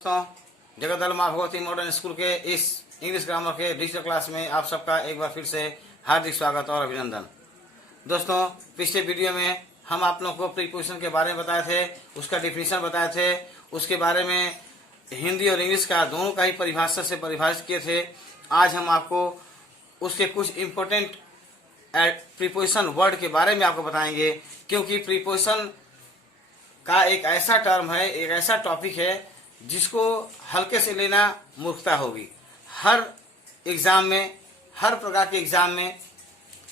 दोस्तों, जगदल माँ Bhagwati modern school के इस इंग्लिश ग्रामर के डिजिटल क्लास में आप सबका एक बार फिर से हार्दिक स्वागत और अभिनंदन। दोस्तों, पिछले वीडियो में हम आप लोगों को प्रीपोजिशन के बारे में बताए थे, उसका डिफिनीशन बताए थे, उसके बारे में हिंदी और इंग्लिश का दोनों का ही परिभाषा से परिभाषित किए थे। आज हम आपको उसके कुछ इम्पोर्टेंट प्रीपोजिशन वर्ड के बारे में आपको बताएंगे, क्योंकि प्रीपोजिशन का एक ऐसा टर्म है, एक ऐसा टॉपिक है जिसको हल्के से लेना मूर्खता होगी। हर एग्जाम में, हर प्रकार के एग्जाम में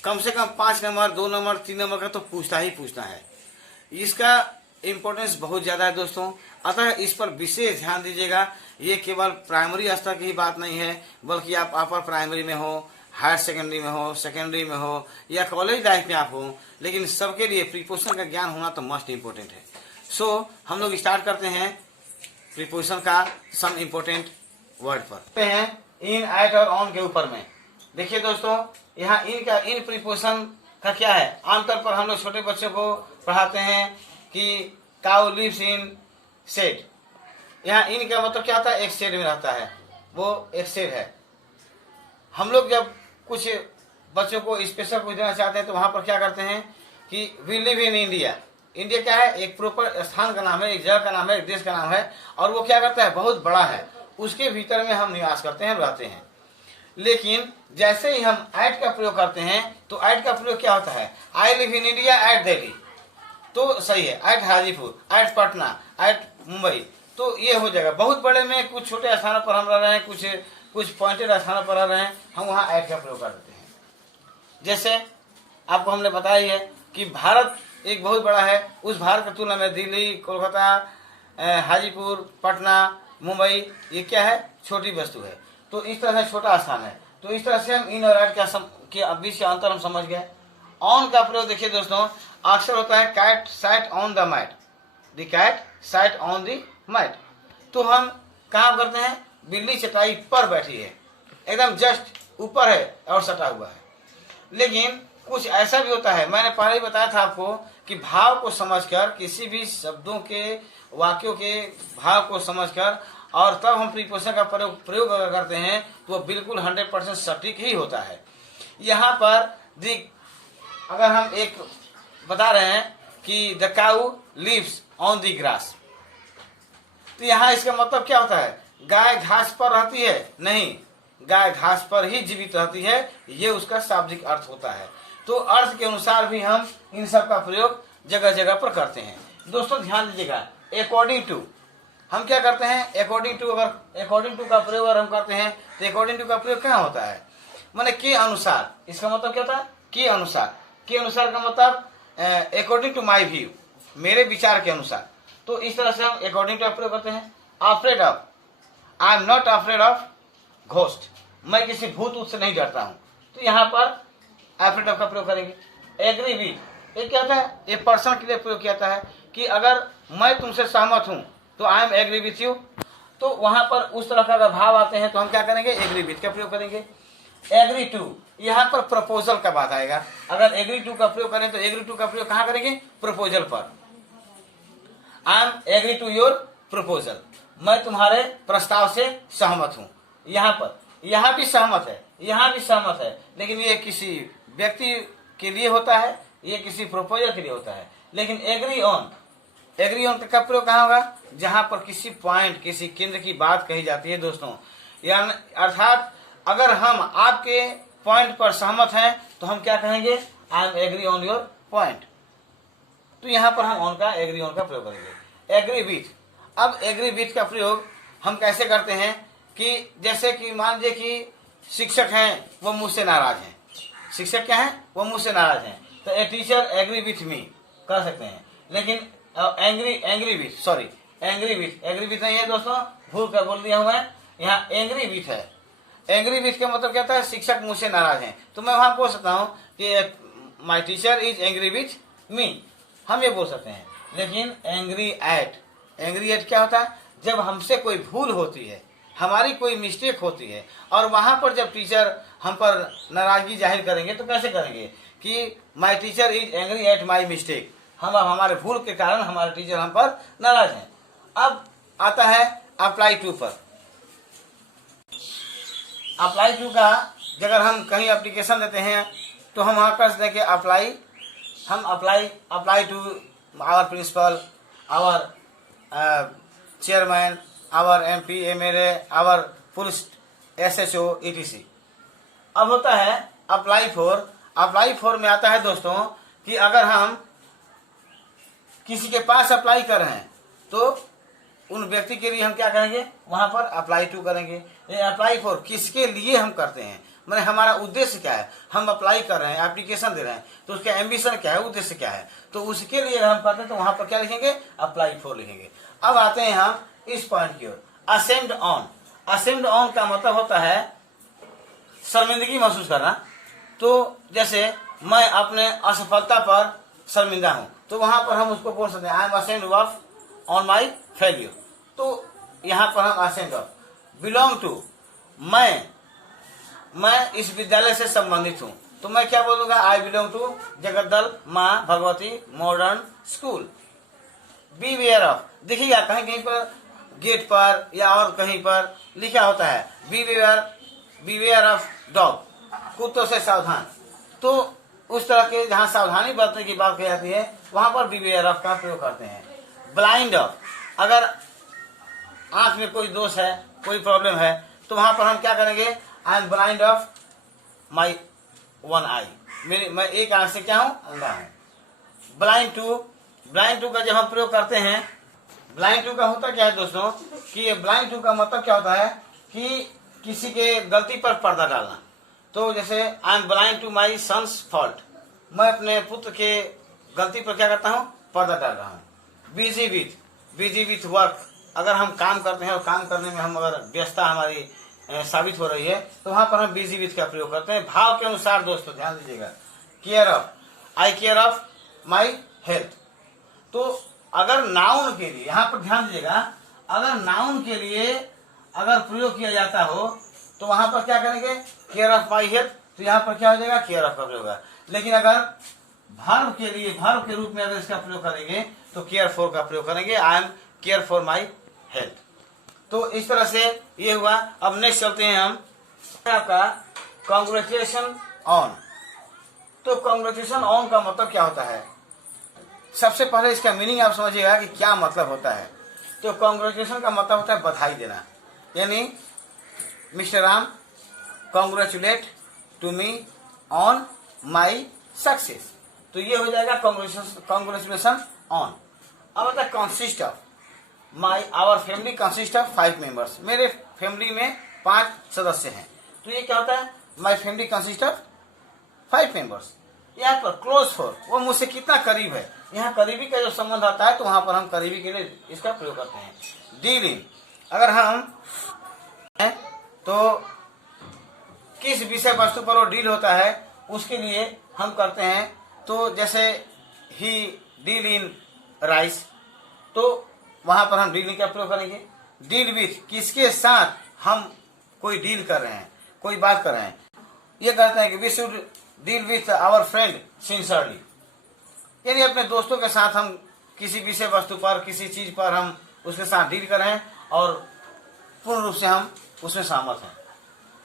कम से कम 5 नंबर, 2 नंबर, 3 नंबर का तो पूछता ही पूछता है। इसका इम्पोर्टेंस बहुत ज़्यादा है दोस्तों, अतः इस पर विशेष ध्यान दीजिएगा। ये केवल प्राइमरी स्तर की ही बात नहीं है, बल्कि आप अपर प्राइमरी में हो, हायर सेकेंडरी में हो, सेकेंडरी में हो या कॉलेज लाइफ में आप हो, लेकिन सबके लिए प्रीपोजिशन का ज्ञान होना तो मस्ट इम्पोर्टेंट है। हम लोग स्टार्ट करते हैं प्रीपोजिशन का सम इम्पोर्टेंट वर्ड पर हैं इन, एट और ऑन के ऊपर में। देखिए दोस्तों, यहाँ इन प्रीपोजिशन का क्या है। आमतौर पर हम लोग छोटे बच्चों को पढ़ाते हैं कि काउ लिव्स इन शेड। यहाँ इन का मतलब क्या होता है, एक शेड में रहता है, वो एक शेड है। हम लोग जब कुछ बच्चों को स्पेशल कुछ देना चाहते हैं तो वहां पर क्या करते हैं कि we live in India. India क्या है, एक प्रॉपर स्थान का नाम है, एक जगह का नाम है, एक देश का नाम है, और वो क्या करता है, बहुत बड़ा है, उसके भीतर में हम निवास करते हैं, रहते हैं। लेकिन जैसे ही हम एट का प्रयोग करते हैं तो एट का प्रयोग क्या होता है, I live in India at Delhi, तो सही है, at Hajipur, at Patna, at Mumbai, तो ये हो जाएगा। बहुत बड़े में कुछ छोटे स्थानों पर हम रह रहे हैं, कुछ पॉइंटेड स्थानों पर रह रहे हैं, हम वहाँ एट का प्रयोग कर देते हैं। जैसे आपको हमने बताया ही है कि भारत एक बहुत बड़ा है, उस भारत की तुलना में दिल्ली, कोलकाता, हाजीपुर, पटना, मुंबई ये क्या है, छोटी वस्तु है। तो इस तरह से छोटा स्थान है। तो इस तरह से हम इन और एट के बीच के अंतर हम समझ गए। ऑन का प्रयोग देखिए दोस्तों, अक्सर होता है cat sat on the mat, the cat sat on the mat. तो हम कहाँ करते हैं, बिल्ली चटाई पर बैठी है, एकदम जस्ट ऊपर है और सटा हुआ है। लेकिन कुछ ऐसा भी होता है, मैंने पहले ही बताया था आपको कि भाव को समझकर, किसी भी शब्दों के, वाक्यों के भाव को समझकर और तब हम प्रीपोजिशन का प्रयोग अगर करते हैं तो वो बिल्कुल 100% सटीक ही होता है। यहाँ पर अगर हम एक बता रहे हैं कि the cow lives on the grass, तो यहाँ इसका मतलब क्या होता है, गाय घास पर रहती है? नहीं, गाय घास पर ही जीवित रहती है, ये उसका शाब्दिक अर्थ होता है। तो अर्थ के अनुसार भी हम इन सब का प्रयोग जगह जगह पर करते हैं। दोस्तों ध्यान दीजिएगा, अकॉर्डिंग टू हम क्या करते हैं, अकॉर्डिंग टू का प्रयोग अगर हम करते हैं तो अकॉर्डिंग टू का प्रयोग क्या होता है, माने के अनुसार। इसका मतलब क्या होता है, के अनुसार। के अनुसार का मतलब अकॉर्डिंग टू माई व्यू, मेरे विचार के अनुसार। तो इस तरह से हम अकॉर्डिंग टू का प्रयोग करते हैं। Afraid of, I am not afraid of ghost, मैं किसी भूत से नहीं डरता हूं, तो यहाँ पर अफ्रेड ऑफ का प्रयोग करेंगे। एग्री विथ, ये क्या होता है, ये पर्सन के लिए प्रयोग किया जाता है कि अगर मैं तुमसे सहमत हूं तो I am agree with you. तो वहां पर उस तरह का अगर भाव आते हैं तो हम क्या करेंगे, एग्री विथ का प्रयोग करेंगे। एग्री टू, यहाँ पर प्रपोजल का बात आएगा। अगर एग्री टू का प्रयोग करें तो एग्री टू का प्रयोग कहाँ करेंगे, प्रपोजल पर। I am agree to your proposal, मैं तुम्हारे प्रस्ताव से सहमत हूं। यहाँ पर, यहाँ भी सहमत है, यहाँ भी सहमत है, लेकिन ये किसी व्यक्ति के लिए होता है, ये किसी प्रपोजल के लिए होता है। लेकिन एग्री ऑन का प्रयोग कहाँ होगा, जहां पर किसी पॉइंट, किसी केंद्र की बात कही जाती है दोस्तों। यानी अर्थात अगर हम आपके पॉइंट पर सहमत हैं तो हम क्या कहेंगे, I am agree on your point. तो यहाँ पर हम ऑन का, एग्री ऑन का प्रयोग करेंगे। एग्री विथ, अब एग्री विथ का प्रयोग हम कैसे करते हैं कि जैसे कि मान लीजिए कि शिक्षक हैं, वो मुझसे नाराज हैं। शिक्षक क्या है, वो मुझसे नाराज हैं, तो a teacher agree with me कर सकते हैं। लेकिन एंग्री विथ नहीं है दोस्तों, भूल कर बोल दिया हूं मैं, यहाँ एंग्री विथ है। एंग्री विथ का मतलब क्या था, शिक्षक मुझसे नाराज हैं, तो मैं वहां बोल सकता हूं कि my teacher is angry with me, हम ये बोल सकते हैं। लेकिन एंग्री एट क्या होता है, जब हमसे कोई भूल होती है, हमारी कोई मिस्टेक होती है, और वहां पर जब टीचर हम पर नाराजगी जाहिर करेंगे तो कैसे करेंगे कि my teacher is angry at my mistake, हम हमारे भूल के कारण हमारे टीचर हम पर नाराज हैं। अब आता है अप्लाई टू पर। अप्लाई टू का अगर हम कहीं एप्लीकेशन देते हैं तो हम वहाँ कर सकते हैं कि apply to our principal, our chairman, our MP, MLA, our police SHO ETC। अब होता है अप्लाई फॉर में आता है दोस्तों कि अगर हम किसी के पास अप्लाई कर रहे हैं तो उन व्यक्ति के लिए हम क्या करेंगे, वहां पर अप्लाई टू करेंगे। अप्लाई फॉर किसके लिए हम करते हैं, मैंने हमारा उद्देश्य क्या है, हम अप्लाई कर रहे हैं, एप्लीकेशन दे रहे हैं, तो उसका एम्बिशन क्या है, उद्देश्य क्या है, तो उसके लिए हम करते हैं तो वहां पर क्या लिखेंगे, अप्लाई फॉर लिखेंगे। अब आते हैं हम इस पॉइंट की ओर, असेम्ड ऑन। असेम्ड ऑन का मतलब होता है शर्मिंदगी महसूस करना। तो जैसे मैं अपने असफलता पर शर्मिंदा हूं तो वहां पर हम उसको बोल सकते हैं I am ashamed of on my failure. तो यहां पर हम असेम्ड ऑफ, बिलोंग टू, मैं इस विद्यालय से संबंधित हूं तो मैं क्या बोलूंगा, I belong to Jagaddal Maa Bhagwati modern school. Beware of, देखिएगा कहीं कहीं पर गेट पर या और कहीं पर लिखा होता है बी वेयर ऑफ डॉग, कुत्तों से सावधान। तो उस तरह के जहां सावधानी बरतने की बात कही जाती है वहां पर बी वेयर ऑफ का प्रयोग करते हैं। ब्लाइंड ऑफ, अगर आंख में कोई दोष है, कोई प्रॉब्लम है तो वहां पर हम क्या करेंगे, I am blind of my one eye, मैं एक आंख से क्या हूं, अंधा हूं। ब्लाइंड टू का जब हम प्रयोग करते हैं, ब्लाइंड टू का होता क्या है दोस्तों कि ब्लाइंड टू का मतलब क्या होता है कि किसी के गलती पर पर्दा डालना। तो जैसे I am blind to my son's fault, मैं अपने पुत्र के गलती पर क्या करता हूं, पर्दा डाल रहा हूं। बिजी विथ वर्क, अगर हम काम करते हैं और काम करने में हम अगर व्यस्तता हमारी साबित हो रही है तो वहां पर हम बिजी विथ का प्रयोग करते हैं भाव के अनुसार। दोस्तों ध्यान दीजिएगा, care of, I care of my health. तो अगर नाउन के लिए, यहाँ पर ध्यान दीजिएगा, अगर नाउन के लिए अगर प्रयोग किया जाता हो तो वहां पर क्या करेंगे, केयर ऑफ माई हेल्थ, तो यहाँ पर क्या हो जाएगा, केयर ऑफ का प्रयोग होगा। लेकिन अगर वर्ब के लिए, वर्ब के रूप में अगर इसका प्रयोग करेंगे तो केयर फॉर का प्रयोग करेंगे, I M care for my health. तो इस तरह से ये हुआ। अब नेक्स्ट चलते हैं हम आपका कॉन्ग्रेचुलेशन ऑन। तो कॉन्ग्रेचुलेशन ऑन का मतलब क्या होता है, सबसे पहले इसका मीनिंग आप समझिएगा कि क्या मतलब होता है। तो कॉन्ग्रेचुलेशन का मतलब होता है बधाई देना, यानी mister Ram congratulate to me on my success, तो ये हो जाएगा कॉन्ग्रेचुलेशन ऑन। अब होता है consist of, our family consist of 5 members, मेरे फैमिली में 5 सदस्य हैं। तो ये क्या होता है, my family consist of 5 members. यहाँ पर क्लोज फॉर, वो मुझसे कितना करीब है, यहाँ करीबी का जो संबंध आता है तो वहां पर हम करीबी के लिए इसका प्रयोग करते हैं। डील इन, अगर हम तो किस विषय वस्तु पर वो डील होता है उसके लिए हम करते हैं। तो जैसे ही डील इन राइस, तो वहां पर हम डीलिंग का प्रयोग करेंगे। डील विथ, किसके साथ हम कोई डील कर रहे हैं, कोई बात कर रहे हैं, ये कहते हैं कि we should deal with our friend sincerely, यानी अपने दोस्तों के साथ हम किसी विषय वस्तु पर, किसी चीज पर हम उसके साथ डील कर रहे हैं और पूर्ण रूप से हम उसमें सहमत हैं।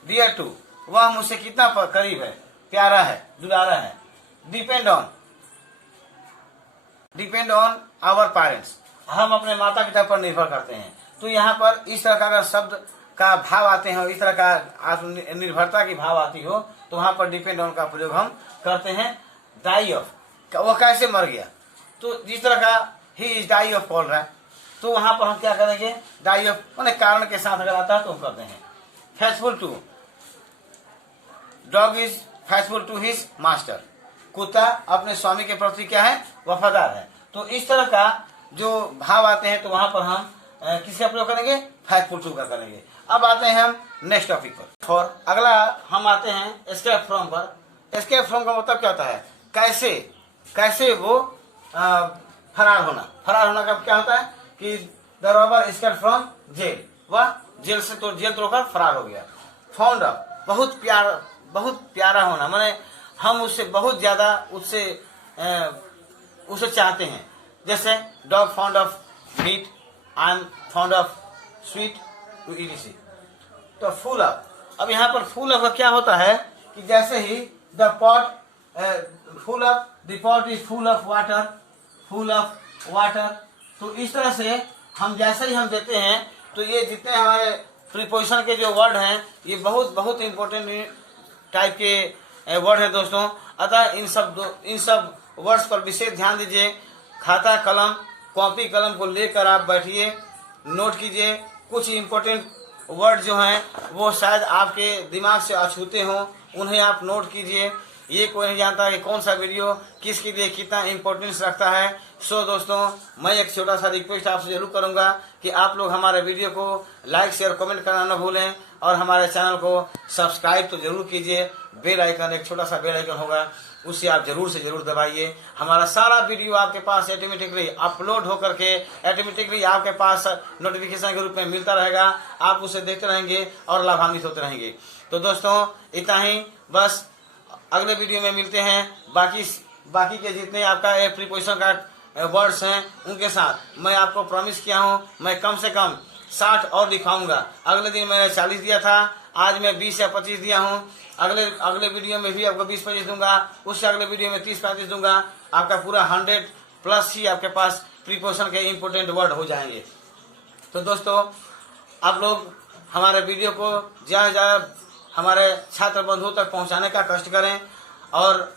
डियर टू, वह मुझसे कितना करीब है, प्यारा है, दुलारा है। डिपेंड ऑन आवर पेरेंट्स, हम अपने माता पिता पर निर्भर करते हैं। तो यहाँ पर इस तरह का अगर शब्द का भाव आते हैं, इस तरह का आत्मनिर्भरता की भाव आती हो तो वहां पर डिपेंड ऑन का प्रयोग हम करते हैं। डाई ऑफ, वो कैसे मर गया, तो जिस तरह का ही इज डाई ऑफ बोल रहा है तो वहां पर हम क्या करेंगे, डाई ऑफ मैंने कारण के साथ अगर आता है तो हम करते हैं। Faithful to, dog is faithful to his master, कुत्ता अपने स्वामी के प्रति क्या है, वफादार है। तो इस तरह का जो भाव आते हैं तो वहां पर हम किसका प्रयोग करेंगे, फेथफुल टू का करेंगे। अब आते हैं हम नेक्स्ट टॉपिक पर। और अगला हम आते हैं एस्केप फ्रॉम पर। एस्केप फ्रॉम का मतलब क्या होता है, कैसे वो फरार होना का क्या होता है कि the robber escape from jail, वह जेल तोड़कर फरार हो गया। फाउंड ऑफ, बहुत प्यारा होना, माने हम उससे बहुत ज्यादा उसे चाहते हैं। जैसे dog found of meat, I am found of sweet too ETC। तो फुल अप, अब यहाँ पर फुल अप का क्या होता है कि जैसे ही the pot full up, the pot is full of water, full of water. तो इस तरह से हम जैसे ही हम देते हैं तो ये जितने हमारे प्रीपोजिशन के जो वर्ड हैं ये बहुत बहुत इंपॉर्टेंट टाइप के वर्ड है दोस्तों। अतः इन सब वर्ड्स पर विशेष ध्यान दीजिए। खाता कलम, कॉपी कलम को लेकर आप बैठिए, नोट कीजिए। कुछ इंपॉर्टेंट वर्ड जो हैं वो शायद आपके दिमाग से अछूते हों, उन्हें आप नोट कीजिए। ये कोई नहीं जानता कि कौन सा वीडियो किसके लिए कितना इम्पोर्टेंस रखता है। सो दोस्तों, मैं एक छोटा सा रिक्वेस्ट आपसे जरूर करूंगा कि आप लोग हमारे वीडियो को लाइक शेयर कमेंट करना न भूलें और हमारे चैनल को सब्सक्राइब तो जरूर कीजिए। बेल आइकन, एक छोटा सा बेल आइकन होगा, उससे आप जरूर से जरूर दबाइए। हमारा सारा वीडियो आपके पास ऑटोमेटिकली अपलोड होकर के ऑटोमेटिकली आपके पास नोटिफिकेशन के रूप में मिलता रहेगा। आप उसे देखते रहेंगे और लाभान्वित होते रहेंगे। तो दोस्तों इतना ही, बस अगले वीडियो में मिलते हैं। बाकी के जितने आपका प्रीपोजिशन का वर्ड्स हैं उनके साथ मैं आपको प्रॉमिस किया हूं, मैं कम से कम 60 और दिखाऊंगा। अगले दिन मैंने 40 दिया था, आज मैं 20 या 25 दिया हूं। अगले वीडियो में भी आपको 20-25 दूंगा, उससे अगले वीडियो में 30-35 दूंगा। आपका पूरा 100 प्लस ही आपके पास प्रीपोजिशन के इंपोर्टेंट वर्ड हो जाएंगे। तो दोस्तों, आप लोग हमारे वीडियो को ज़्यादा से ज़्यादा हमारे छात्र बंधुओं तक पहुंचाने का कष्ट करें और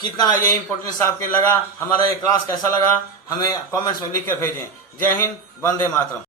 कितना ये इम्पोर्टेंस आपके लगा, हमारा ये क्लास कैसा लगा, हमें कमेंट्स में लिख कर भेजें। जय हिंद, वंदे मातरम।